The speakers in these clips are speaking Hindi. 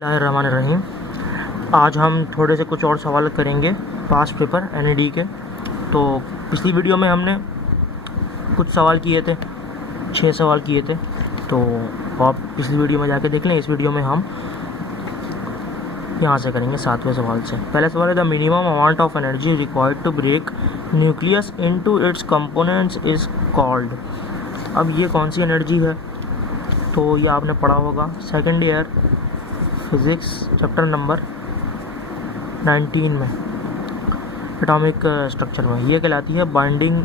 बिस्मिल्लाहिर्रहमानिर्रहीम। आज हम थोड़े से कुछ और सवाल करेंगे पास्ट पेपर एनईडी के। तो पिछली वीडियो में हमने कुछ सवाल किए थे, 6 सवाल किए थे। तो आप पिछली वीडियो में जाके देख लें। इस वीडियो में हम यहाँ से करेंगे 7वें सवाल से। पहला सवाल है the minimum amount of energy required to break nucleus into its components is called. अब ये कौन सी एनर्जी है? तो ये आपने पढ़ा होगा second year physics chapter number 19 में, एटॉमिक स्ट्रक्चर में। ये कहलाती है बाइंडिंग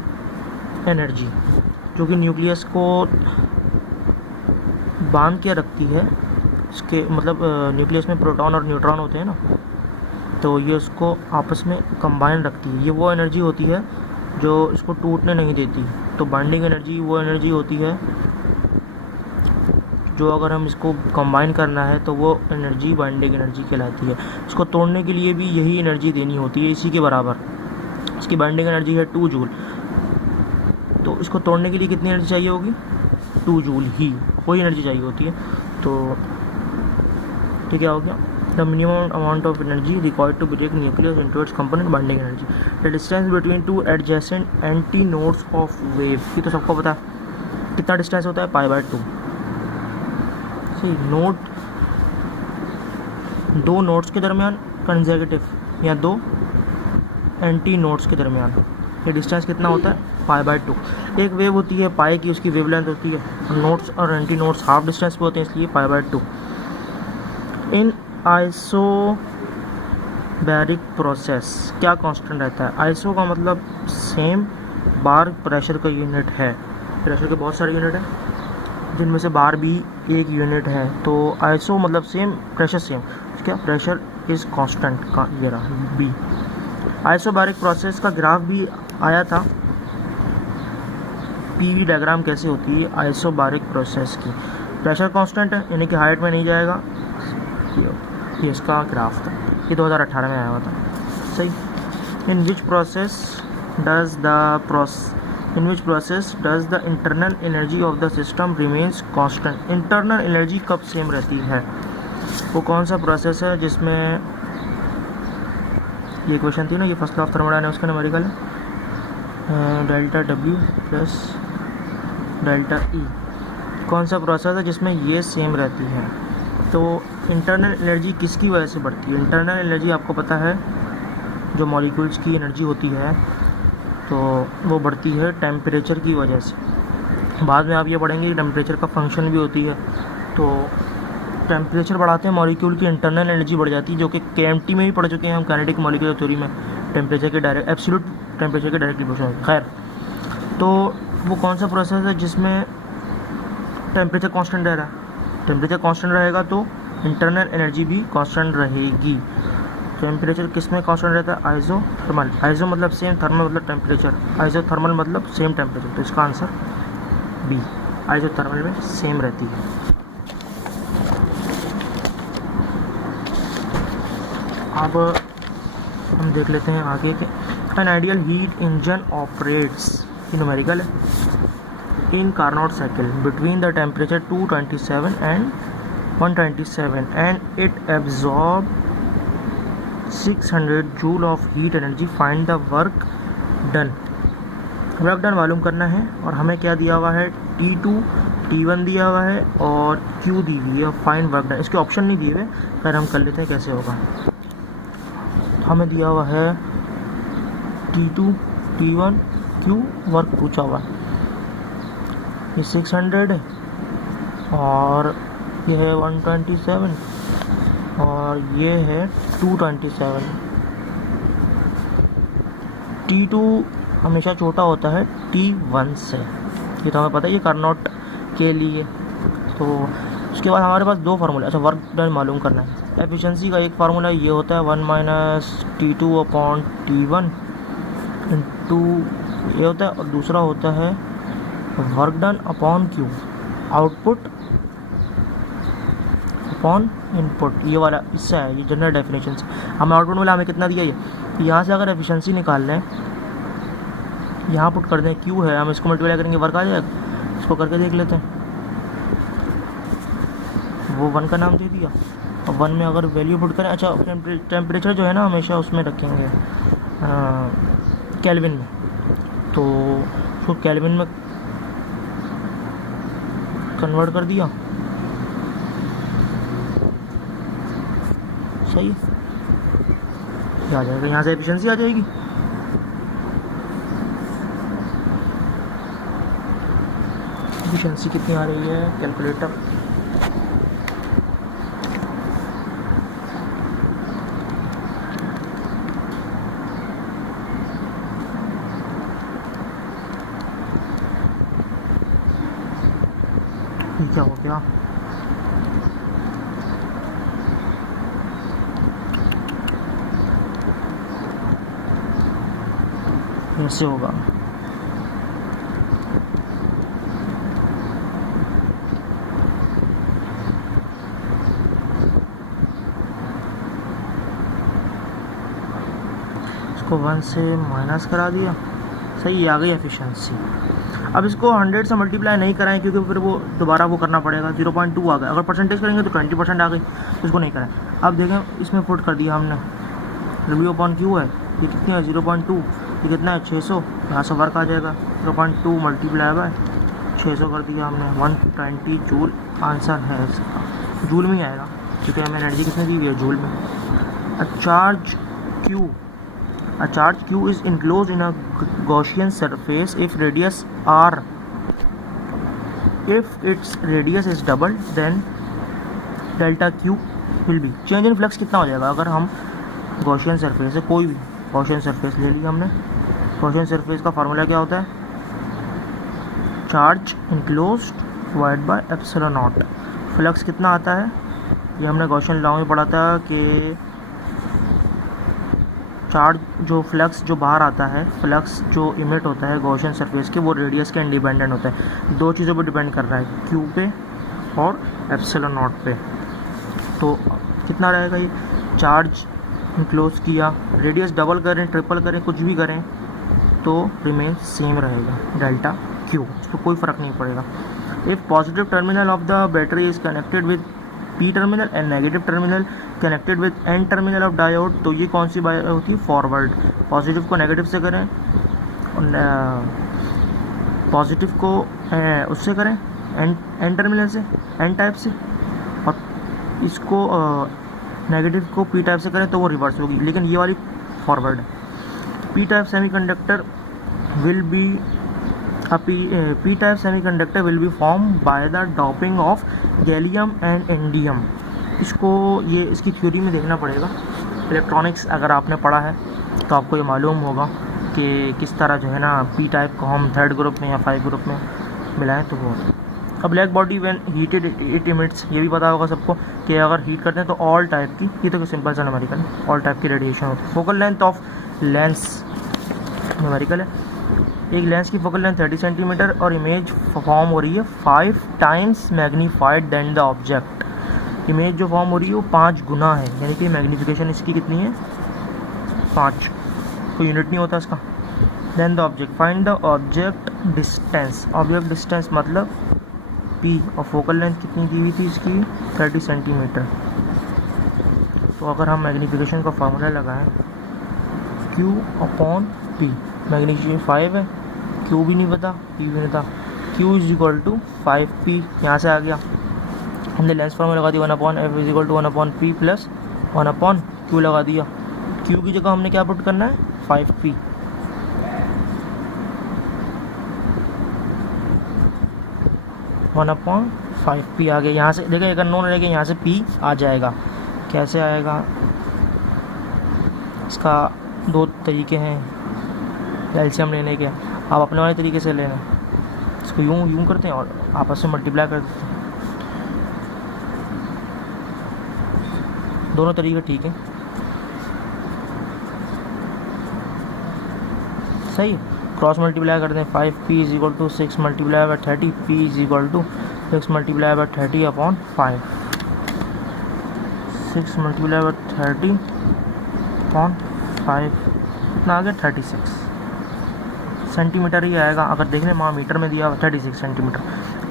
एनर्जी, जो कि न्यूक्लियस को बांध के रखती है। इसके मतलब न्यूक्लियस में प्रोटॉन और न्यूट्रॉन होते हैं ना, तो ये उसको आपस में कंबाइन रखती है। ये वो एनर्जी होती है जो इसको टूटने नहीं देती। तो बाइंडिंग एनर्जी वो एनर्जी होती है जो अगर हम इसको कंबाइन करना है तो वो एनर्जी बाइंडिंग एनर्जी कहलाती है। इसको तोड़ने के लिए भी यही एनर्जी देनी होती है, इसी के बराबर। इसकी बाइंडिंग एनर्जी है 2 जूल। तो इसको तोड़ने के लिए कितनी एनर्जी चाहिए होगी? 2 जूल ही, वही एनर्जी चाहिए होती है। तो क्या हो गया? The minimum amount of energy required to break nucleus into its component binding energy. The distance between 2 adjacent antinodes of wave. ये तो सबको पता है। कितना डिस्टेंस होता है? π/2। नोड, 2 नोड्स के दरमियान कंसेक्यूटिव या 2 एंटी नोड्स के दरमियान ये डिस्टेंस कितना होता है? π/2। एक वेव होती है पाई की, उसकी वेवलेंथ होती है। नोड्स और एंटी नोड्स हाफ डिस्टेंस पे होते हैं, इसलिए π/2। इन आइसोबैरिक प्रोसेस क्या कांस्टेंट रहता है? आइसो का मतलब सेम, बार प्रेशर का यूनिट है। प्रेशर के बहुत सारे यूनिट हैं जिनमें से बार भी एक यूनिट है। तो आइसो मतलब सेम, प्रेशर सेम। क्या? प्रेशर इज कांस्टेंट का ये रहा बी। आइसोबैरिक प्रोसेस का ग्राफ भी आया था। पीवी डायग्राम कैसे होती है आइसोबैरिक प्रोसेस की? प्रेशर कांस्टेंट है, यानी कि हाइट में नहीं जाएगा। ये इसका ग्राफ था, ये 2018 में आया हुआ था। सही। In which process does the internal energy of the system remains constant. Internal energy कब सेम रहती है? वो कौन सा प्रोसेस है जिसमें, ये क्वेश्चन थी ना, ये फर्स्ट लॉ ऑफ थर्मोडायनामिक्स का न्यूमेरिकल है, delta W plus delta E. कौन सा प्रोसेस है जिसमें ये सेम रहती है? तो इंटरनल एनर्जी किसकी वजह से बढ़ती है? इंटरनल एनर्जी आपको पता है, जो मॉलिक्यूल्स की एनर्जी होती है तो वो बढ़ती है टेम्परेचर की वजह से। बाद में आप ये पढ़ेंगे कि टेम्परेचर का फंक्शन भी होती है। तो टेम्परेचर बढ़ाते हैं मॉलिक्यूल की इंटरनल एनर्जी बढ़ जाती है, जो कि केएमटी में भी पढ़ चुके हैं हम, काइनेटिक मॉलिक्यूलर थ्योरी में। टेम्परेचर के डायरेक्ट, एब्सोल्यूट टेम्परेचर के डायरेक्ट प्रोपोर्शनल। खैर, तो वो कौन सा प्रोसेस है जिसमें टेम्परेचर कांस्टेंट रह रहा है? टेम्परेचर कांस्टेंट रहेगा तो इंटरनल एनर्जी भी कांस्टेंट रहेगी। टेम्परेचर किस में कांस्टेंट रहता है? आइसोथर्मल। आइसो मतलब सेम, थर्मल मतलब टेम्परेचर, आइसोथर्मल मतलब सेम टेम्परेचर। तो इसका आंसर बी, आइसोथर्मल में सेम रहती है। अब हम देख लेते हैं आगे के। An ideal heat engine operates, ये न्यूमेरिकल है, in Carnot cycle between the temperature 227 and 127 and it absorb 600 joule of heat energy. Find the work done. Work done मालूम करना है, और हमें क्या दिया हुआ है? T2 T1 दिया हुआ है और Q दी हुई है। फाइंड वर्क डन, इसके ऑप्शन नहीं दिए हुए, फिर हम कर लेते हैं कैसे होगा। हमें दिया हुआ है T2 T1 Q, वर्क पूछा हुआ है। ये 600 है और ये है 127 और ये है 227। T2 हमेशा छोटा होता है T1 से, ये तो हमें पता है, ये कार्नोट के लिए। तो उसके बाद हमारे पास 2 फार्मूले। अच्छा, वर्क डन मालूम करना है। एफिशिएंसी का एक फार्मूला ये होता है 1 - T2/T1 इंटू ये होता है, और दूसरा होता है work done upon Q, output upon input. ये वाला इससे है, ये जनरल डेफिनेशन से। हमें आउटपुट मिला, हमें कितना दिया? ये यहाँ से अगर एफिशिएंसी निकाल लें, यहाँ पुट कर दें Q है, हम इसको मल्टीप्लाई करेंगे, वर्क आ जाएगा। इसको करके देख लेते हैं। वो 1 का नाम दे दिया और 1 में अगर वैल्यू पुट करें, अच्छा टेम्परेचर जो है ना हमेशा उसमें रखेंगे केल्विन में, तो उसको केल्विन में कन्वर्ट कर दिया, सही है, क्या आ जाएगा यहाँ से एफिशिएंसी आ जाएगी। एफिशिएंसी कितनी आ रही है कैलकुलेटर, क्या हो गया, ऐसे होगा, इसको 1 से माइनस करा दिया, सही आ गई एफिशिएंसी। अब इसको 100 से मल्टीप्लाई नहीं कराएं क्योंकि फिर वो दोबारा वो करना पड़ेगा, 0.2 आ गया, अगर परसेंटेज करेंगे तो 20% आ गई, तो इसको नहीं कराएं। अब देखें इसमें पुट कर दिया हमने, W/Q है, ये कितनी है 0.2, ये कितना है 600, यहाँ से वर्क आ जाएगा 0.2 मल्टीप्लाई बाय 600 कर दिया हमने, 120 जूल आंसर है इसका, जूल में ही आएगा क्योंकि हमें एनर्जी कितनी दी हुई है जूल में। A charge Q is enclosed in a Gaussian surface if radius r, if its radius is doubled then delta Q will be, change in flux कितना हो जाएगा अगर हम गॉसियन सरफेस है, कोई भी गॉसियन सरफेस ले लिया हमने, गॉसियन सरफेस का फार्मूला क्या होता है, charge enclosed divide by epsilon not, flux कितना आता है, ये हमने गॉसियन लॉ में पढ़ा था कि चार्ज जो फ्लक्स जो बाहर आता है, फ्लक्स जो इमिट होता है गॉसियन सरफेस के, वो रेडियस के इंडिपेंडेंट होता है, दो चीज़ों पर डिपेंड कर रहा है, क्यू पे और एप्सिलॉन नॉट पे। तो कितना रहेगा ये, चार्ज इनक्लोज किया, रेडियस डबल करें ट्रिपल करें कुछ भी करें तो रिमेन सेम रहेगा डेल्टा क्यू, इसको कोई फ़र्क नहीं पड़ेगा। If positive terminal of the battery is connected with P terminal and negative terminal connected with N terminal of diode, तो ये कौन सी बात होती है, फॉरवर्ड, पॉजिटिव को नेगेटिव से करें, पॉजिटिव को उससे करें एन टर्मिनल से, एन टाइप से, और इसको नेगेटिव को पी टाइप से करें तो वो रिवर्स होगी, लेकिन ये वाली फॉरवर्ड है। P type semiconductor will be P type semiconductor will be formed by the doping of gallium and indium। इसको ये इसकी थ्योरी में देखना पड़ेगा, इलेक्ट्रॉनिक्स अगर आपने पढ़ा है तो आपको ये मालूम होगा कि किस तरह जो है ना P टाइप को हम 3rd ग्रुप में या 5 ग्रुप में मिलाएं तो वो। अब black body when heated it emits, ये भी पता होगा सबको कि अगर हीट करते हैं तो ऑल टाइप की, ये तो सिंपल सा न्यूमेरिकल, ऑल टाइप की रेडिएशन होती है। Focal length of lens numerical है, एक लेंस की फोकल लेंथ 30 सेंटीमीटर और इमेज फॉर्म हो रही है 5 times magnified than the object, image जो फॉर्म हो रही है वो 5 गुना है, यानी कि मैग्नीफिकेशन इसकी कितनी है 5, कोई यूनिट नहीं होता इसका। Than the object, find the object distance, object distance मतलब P, और फोकल लेंथ कितनी दी हुई थी इसकी 30 सेंटीमीटर। तो अगर हम मैग्नीफिकेशन का फार्मूला लगाएं Q/P, मैग्नीफिकेशन 5 है, Q भी नहीं पता P भी नहीं था, Q is equal to 5P, यहाँ से आ गया, हमने लेंस फार्मूला लगा दिया 1/f is equal to 1/P plus 1/Q लगा दिया, Q की जगह हमने क्या पुट करना है 5P, वन अपॉन 5P आ गया। यहाँ से देखिए अगर नॉन रहेगा यहाँ से P आ जाएगा, कैसे आएगा, इसका 2 तरीके हैं एलसीएम लेने के, आप अपने वाले तरीके से लेना, इसको यूं करते हैं और आपस में मल्टीप्लाई कर देते हैं, दोनों तरीके ठीक है, सही। क्रॉस मल्टीप्लाई कर दें 5P is equal to 6 multiply by 30, P is equal to 6 multiply by 30 upon 5, 6 multiply by 30 upon 5 कितना आ गया 36 सेंटीमीटर ही आएगा, अगर देख लें वहाँ मीटर में दिया 36 centimetre.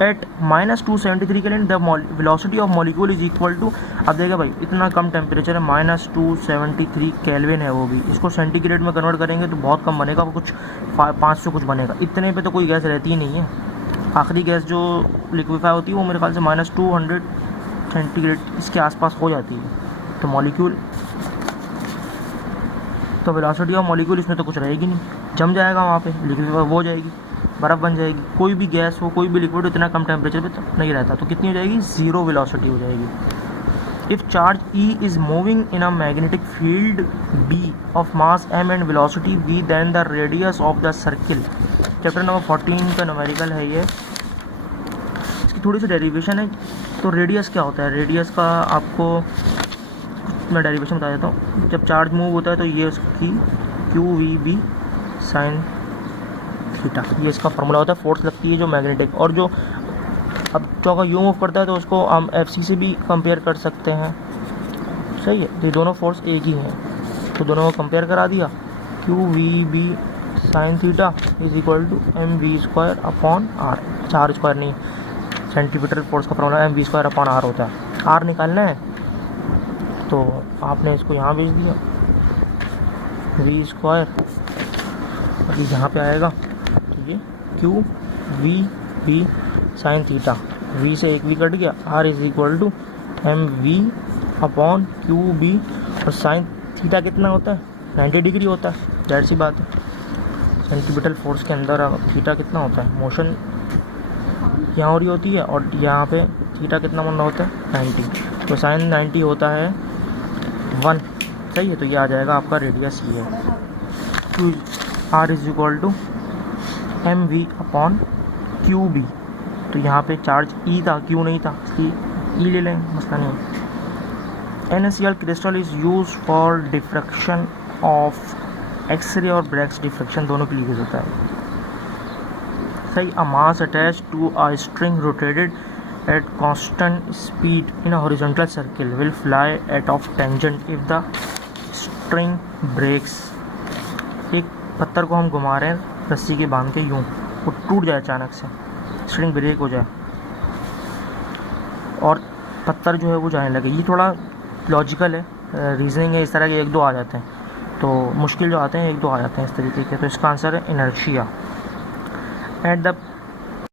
At -273 kelvin the velocity of molecule is equal to, अब देखिए भाई इतना कम टेम्परेचर है, -273 केल्विन है वो भी, इसको सेंटीग्रेड में कन्वर्ट करेंगे तो बहुत कम बनेगा, वो कुछ 500 कुछ बनेगा, इतने पे तो कोई गैस रहती ही नहीं है। आखिरी गैस जो लिक्विफाई होती है वो मेरे ख्याल से -200 सेंटीग्रेड इसके आसपास हो जाती है। तो मॉलिक्यूल, तो वेलोसिटी ऑफ मॉलिक्यूल इसमें तो कुछ रहेगी नहीं, जम जाएगा वहाँ पे, लिक्विफाई हो जाएगी, बर्फ़ बन जाएगी। कोई भी गैस हो, कोई भी लिक्विड इतना कम टेम्परेचर पे तो नहीं रहता, तो कितनी हो जाएगी, ज़ीरो वेलोसिटी हो जाएगी। If charge E is moving in a magnetic field B of mass m and velocity v, then the radius of the circle. Chapter number 14 का न्यूमेरिकल है ये, इसकी थोड़ी सी डेरिवेशन है। तो रेडियस क्या होता है, रेडियस का आपको मैं डेरिवेशन बता देता हूँ। जब चार्ज मूव होता है तो ये उसकी QVB साइन थीटा, ये इसका फार्मूला होता है। फोर्स लगती है जो मैग्नेटिक, और जो अब जो अगर यू मूव करता है तो उसको हम FC से भी कंपेयर कर सकते हैं, सही है। तो ये दोनों फोर्स एक ही हैं, तो दोनों को कंपेयर करा दिया। QVB sine theta is equal to mv² upon r, चार स्क्वायर नहीं, सेंटीमीटर फोर्स का फार्मूला mv² अपॉन r होता है। r निकालना है तो आपने इसको यहाँ भेज दिया, v², अभी यहाँ पे आएगा तो ये QVB साइन थीटा, v से एक v कट गया, r is equal to mv upon QB, और साइन थीटा कितना होता है, 90 डिग्री होता है, जाहिर सी बात है। सेंटीमीटर फोर्स के अंदर थीटा कितना होता है, मोशन यहाँ हो रही होती है, और यहाँ पे थीटा कितना बनना होता है, 90, तो साइन 90 होता है 1, सही है। तो ये आ जाएगा आपका रेडियस ये है, r is equal to mv upon QB। तो यहाँ पे चार्ज E था, Q नहीं था, इसलिए E ले लें, मसला नहीं। NaCl crystal is use for diffraction of x ray और ब्रैक्स डिफ्रैक्शन, दोनों के लिए यूज होता है, सही। A mass attach to a string rotated at constant speed in a horizontal circle will fly at off tangent if the string breaks. एक पत्थर को हम घुमा रहे हैं रस्सी के बांध के, यूँ वो टूट जाए अचानक से, स्ट्रिंग ब्रेक हो जाए और पत्थर जो है वो जाने लगे। ये थोड़ा लॉजिकल है, रीजनिंग है, इस तरह के एक दो आ जाते हैं, तो मुश्किल जो आते हैं एक दो आ जाते हैं इस तरीके के। तो इसका आंसर है इनर्शिया। At the